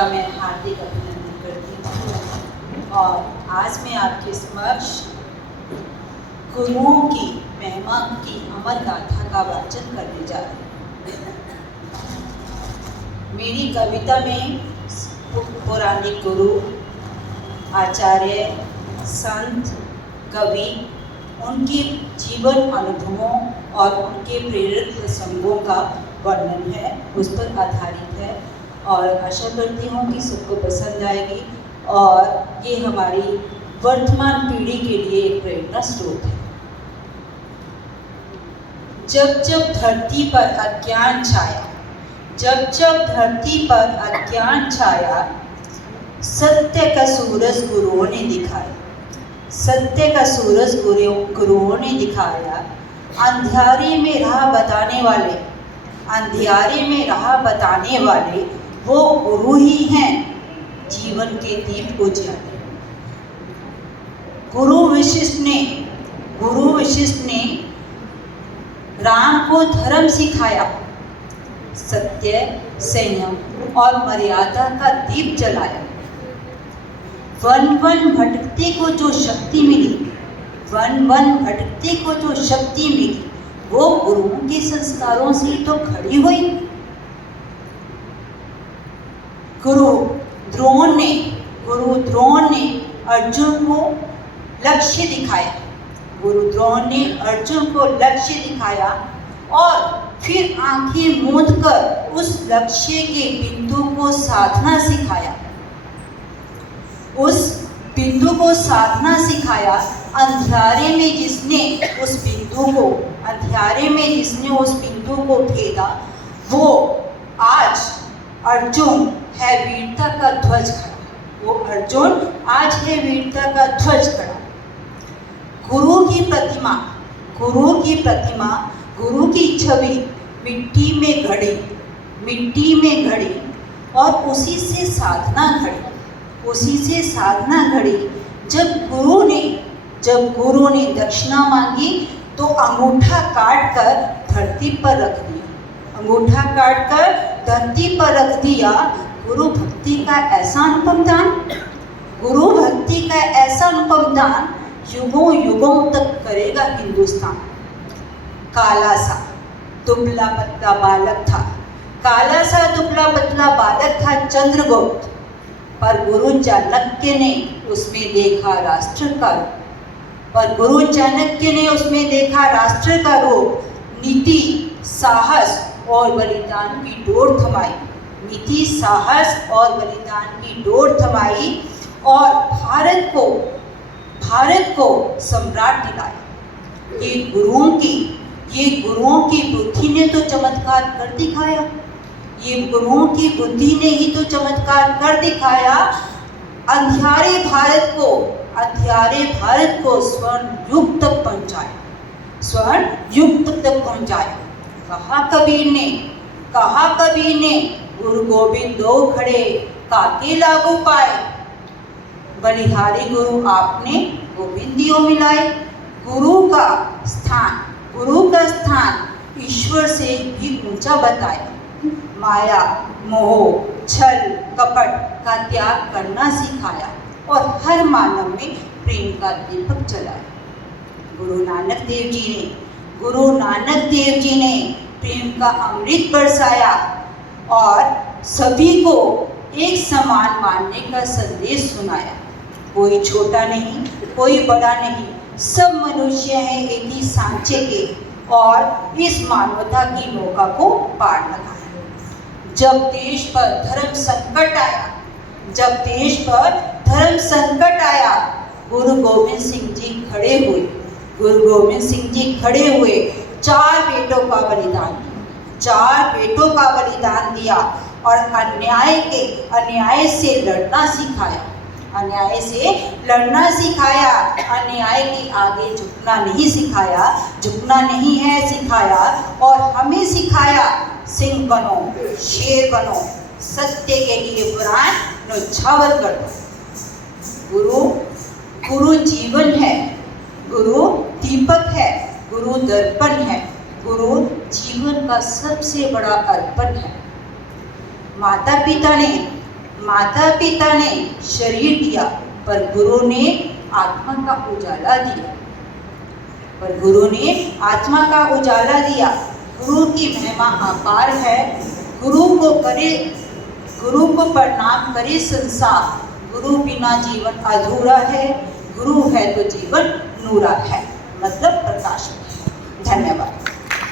का मैं हार्दिक अभिनंदन करती हूँ और आज मैं आपके समक्ष गुरुओं की महिमा की अमर गाथा का वाचन करने जा रही हूँ। मेरी कविता में पौराणिक गुरु, आचार्य, संत, कवि, उनके जीवन अनुभवों और उनके प्रेरक प्रसंगों का वर्णन है, उस पर आधारित है और आशा करती हूँ कि सबको पसंद आएगी और ये हमारी वर्तमान पीढ़ी के लिए एक प्रेरणा स्रोत है। जब जब धरती पर अज्ञान छाया, जब जब धरती पर अज्ञान छाया, सत्य का सूरज गुरुओं ने दिखाया, सत्य का सूरज गुरुओं ने दिखाया। अंधियारे में राह बताने वाले, अंधियारे में राह बताने वाले वो गुरु ही हैं, जीवन के दीप को जलाने। गुरु वशिष्ठ ने राम को धर्म सिखाया, सत्य, संयम और मर्यादा का दीप जलाया। वन वन भटकते को जो शक्ति मिली, वन वन भटकते को जो शक्ति मिली, वो गुरुओं के संस्कारों से तो खड़ी हुई। गुरु द्रोण ने अर्जुन को लक्ष्य दिखाया, गुरु द्रोण ने अर्जुन को लक्ष्य दिखाया और फिर आंखें मूंद कर उस लक्ष्य के बिंदु को साधना सिखाया, उस बिंदु को साधना सिखाया। अंधियारे में जिसने उस बिंदु को भेदा, वो आज अर्जुन है वीरता का ध्वज खड़ा, वो अर्जुन आज है वीरता का ध्वज खड़ा। गुरु की प्रतिमा, गुरु की छवि मिट्टी में घड़ी और उसी से साधना घड़ी। जब गुरु ने दक्षिणा मांगी तो अंगूठा काट कर धरती पर रख दिया। गुरु भक्ति का ऐसा अनुपम दान युगों युगों तक करेगा हिंदुस्तान। काला सा दुबला पतला बालक था चंद्रगुप्त, पर गुरु चाणक्य ने उसमें देखा राष्ट्र का रूप। नीति, साहस और बलिदान की डोर थमाई और भारत को सम्राट दिलाया। ये गुरुओं की बुद्धि ने तो चमत्कार कर दिखाया, अंधियारे भारत को स्वर्ण युग तक पहुंचाया। कहा कबीर ने गुरु गोविंद दो खड़े काके लागू पाए। बलिहारी गुरु आपने गोविंदियों मिलाए। गुरु का स्थान ईश्वर से भी ऊंचा बताया। माया, मोह, छल, कपट का त्याग करना सिखाया और हर मानव में प्रेम का दीपक जलाया। गुरु नानक देव जी ने प्रेम का अमृत बरसाया और सभी को एक समान मानने का संदेश सुनाया। कोई छोटा नहीं, कोई बड़ा नहीं, सब मनुष्य हैं एक ही सांचे के और इस मानवता की नौका को पार लगाया। जब देश पर धर्म संकट आया, गुरु गोविंद सिंह जी खड़े हुए। चार बेटों का बलिदान दिया और अन्याय से लड़ना सिखाया। अन्याय के आगे झुकना नहीं है सिखाया और हमें सिखाया सिंह बनो, शेर बनो, सत्य के लिए पुराण न्यौछावर कर दो। गुरु जीवन है, गुरु दीपक है, गुरु दर्पण है, गुरु जीवन का सबसे बड़ा अर्पण है। माता माता पिता ने शरीर दिया पर गुरु ने आत्मा का उजाला दिया। पर गुरु ने आत्मा का उजाला दिया। गुरु की महिमा अपार है। गुरु को प्रणाम करे संसार। गुरु बिना जीवन अधूरा है। गुरु है तो जीवन नूरा है, मतलब प्रकाश में है। धन्यवाद।